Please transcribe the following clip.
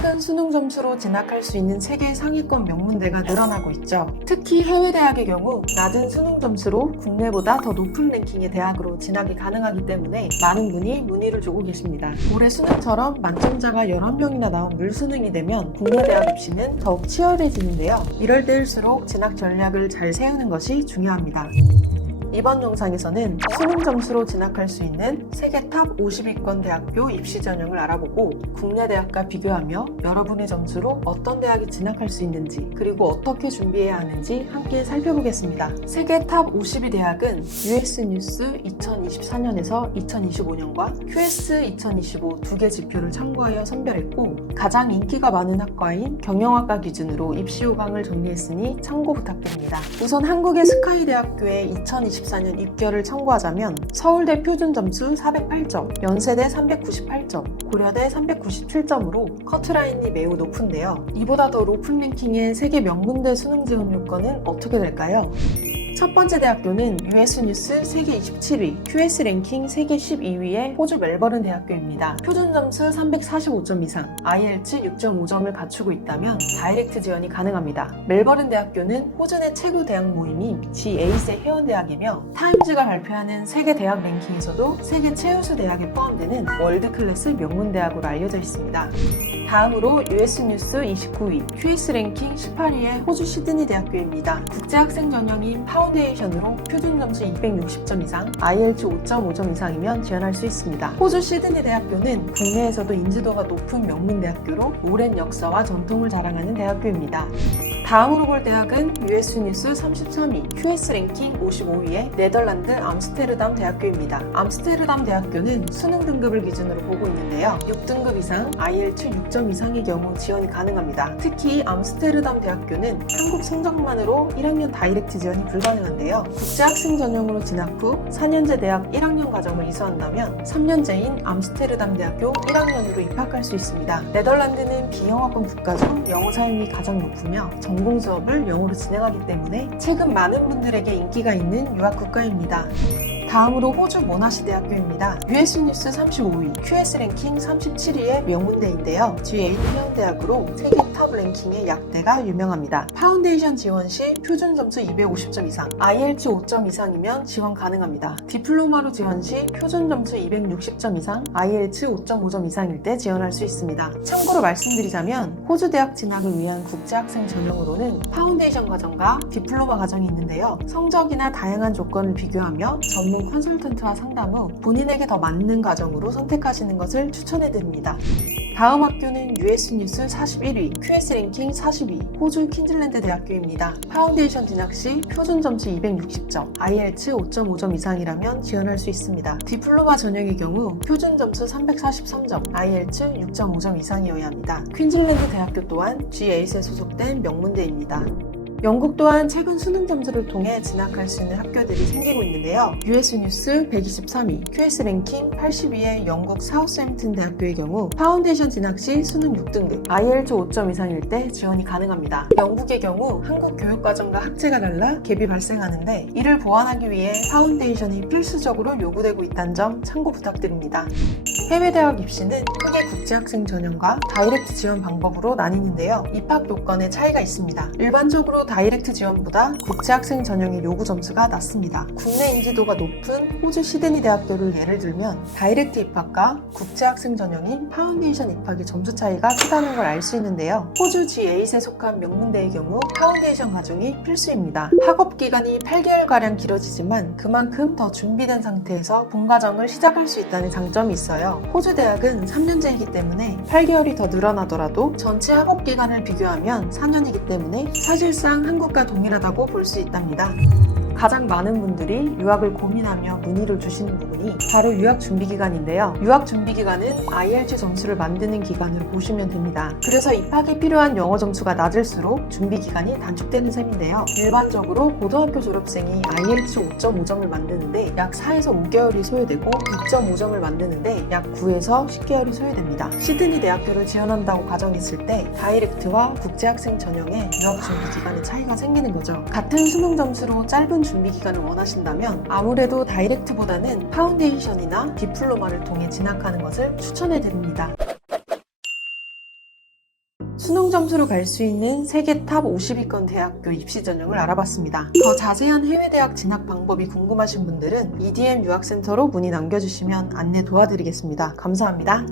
최근 수능 점수로 진학할 수 있는 세계 상위권 명문대가 늘어나고 있죠. 특히 해외 대학의 경우 낮은 수능 점수로 국내보다 더 높은 랭킹의 대학으로 진학이 가능하기 때문에 많은 분이 문의를 주고 계십니다. 올해 수능처럼 만점자가 11명이나 나온 물수능이 되면 국내 대학 입시는 더욱 치열해지는데요. 이럴 때일수록 진학 전략을 잘 세우는 것이 중요합니다. 이번 영상에서는 수능 점수로 진학할 수 있는 세계 탑 50위권 대학교 입시 전형을 알아보고 국내 대학과 비교하며 여러분의 점수로 어떤 대학에 진학할 수 있는지 그리고 어떻게 준비해야 하는지 함께 살펴보겠습니다. 세계 탑 50위 대학은 US 뉴스 2024년에서 2025년과 QS 2025 두 개 지표를 참고하여 선별했고 가장 인기가 많은 학과인 경영학과 기준으로 입시 요강을 정리했으니 참고 부탁드립니다. 우선 한국의 스카이 대학교의 2024년 입결을 참고하자면 서울대 표준 점수 408점, 연세대 398점, 고려대 397점으로 커트라인이 매우 높은데요. 이보다 더 높은 랭킹의 세계 명문대 수능 지원 요건은 어떻게 될까요? 첫 번째 대학교는 US 뉴스 세계 27위, QS 랭킹 세계 12위의 호주 멜버른 대학교입니다. 표준 점수 345점 이상, IELTS 6.5점을 갖추고 있다면 다이렉트 지원이 가능합니다. 멜버른 대학교는 호주 내 최고 대학 모임인 G8의 회원대학이며 타임즈가 발표하는 세계 대학 랭킹에서도 세계 최우수 대학에 포함되는 월드 클래스 명문대학으로 알려져 있습니다. 다음으로 US 뉴스 29위, QS 랭킹 18위의 호주 시드니 대학교입니다. 국제학생 전형인 파운데이션으로 표준 점수 260점 이상, IELTS 5.5점 이상이면 지원할 수 있습니다. 호주 시드니 대학교는 국내에서도 인지도가 높은 명문 대학교로 오랜 역사와 전통을 자랑하는 대학교입니다. 다음으로 볼 대학은 US 뉴스 33위, QS 랭킹 55위의 네덜란드 암스테르담 대학교입니다. 암스테르담 대학교는 수능 등급을 기준으로 보고 있는데요. 6등급 이상, IELTS 6점 이상의 경우 지원이 가능합니다. 특히 암스테르담 대학교는 한국 성적만으로 1학년 다이렉트 지원이 불가능한데요. 국제학생 전형으로 진학 후 4년제 대학 1학년 과정을 이수한다면 3년제인 암스테르담 대학교 1학년으로 입학할 수 있습니다. 네덜란드는 비영어권 국가 중 영어 사용이 가장 높으며 전공 수업을 영어로 진행하기 때문에 최근 많은 분들에게 인기가 있는 유학 국가입니다. 다음으로 호주 모나시 대학교입니다. US 뉴스 35위, QS 랭킹 37위의 명문대인데요. G8 회원대학으로 세계 탑 랭킹의 약대가 유명합니다. 파운데이션 지원 시 표준 점수 250점 이상, IELTS 5점 이상이면 지원 가능합니다. 디플로마로 지원 시 표준 점수 260점 이상, IELTS 5.5점 이상일 때 지원할 수 있습니다. 참고로 말씀드리자면 호주 대학 진학을 위한 국제학생 전형으로는 파운데이션 과정과 디플로마 과정이 있는데요. 성적이나 다양한 조건을 비교하며 전문 컨설턴트와 상담 후 본인에게 더 맞는 과정으로 선택하시는 것을 추천해 드립니다. 다음 학교는 US 뉴스 41위, QS 랭킹 42, 호주 퀸즐랜드 대학교입니다. 파운데이션 진학 시 표준 점수 260점, IELTS 5.5점 이상이라면 지원할 수 있습니다. 디플로마 전형의 경우 표준 점수 343점, IELTS 6.5점 이상이어야 합니다. 퀸즐랜드 대학교 또한 G8에 소속된 명문대입니다. 영국 또한 최근 수능 점수를 통해 진학할 수 있는 학교들이 생기고 있는데요. US 뉴스 123위, QS 랭킹 80위의 영국 사우스햄튼 대학교의 경우 파운데이션 진학 시 수능 6등급, IELTS 5점 이상일 때 지원이 가능합니다. 영국의 경우 한국 교육과정과 학제가 달라 갭이 발생하는데 이를 보완하기 위해 파운데이션이 필수적으로 요구되고 있다는 점 참고 부탁드립니다. 해외 대학 입시는 크게 국제학생 전형과 다이렉트 지원 방법으로 나뉘는데요. 입학 요건에 차이가 있습니다. 일반적으로 다이렉트 지원보다 국제 학생 전형의 요구 점수가 낮습니다. 국내 인지도가 높은 호주 시드니 대학교를 예를 들면 다이렉트 입학과 국제 학생 전형인 파운데이션 입학의 점수 차이가 크다는 걸 알 수 있는데요. 호주 G8에 속한 명문대의 경우 파운데이션 과정이 필수입니다. 학업 기간이 8개월 가량 길어지지만 그만큼 더 준비된 상태에서 본 과정을 시작할 수 있다는 장점이 있어요. 호주 대학은 3년제이기 때문에 8개월이 더 늘어나더라도 전체 학업 기간을 비교하면 4년이기 때문에 사실상 한국과 동일하다고 볼 수 있답니다. 가장 많은 분들이 유학을 고민하며 문의를 주시는 부분이 바로 유학 준비 기간인데요. 유학 준비 기간은 IELTS 점수를 만드는 기간으로 보시면 됩니다. 그래서 입학에 필요한 영어 점수가 낮을수록 준비 기간이 단축되는 셈인데요. 일반적으로 고등학교 졸업생이 IELTS 5.5점을 만드는데 약 4에서 5개월이 소요되고 6.5점을 만드는데 약 9에서 10개월이 소요됩니다. 시드니 대학교를 지원한다고 가정했을 때 다이렉트와 국제학생 전형의 유학 준비 기간의 차이가 생기는 거죠. 같은 수능 점수로 짧은 준비 기간을 원하신다면 아무래도 다이렉트보다는 파운데이션이나 디플로마를 통해 진학하는 것을 추천해 드립니다. 수능 점수로 갈 수 있는 세계 탑 50위권 대학교 입시 전형을 알아봤습니다. 더 자세한 해외 대학 진학 방법이 궁금하신 분들은 EDM 유학센터로 문의 남겨주시면 안내 도와드리겠습니다. 감사합니다.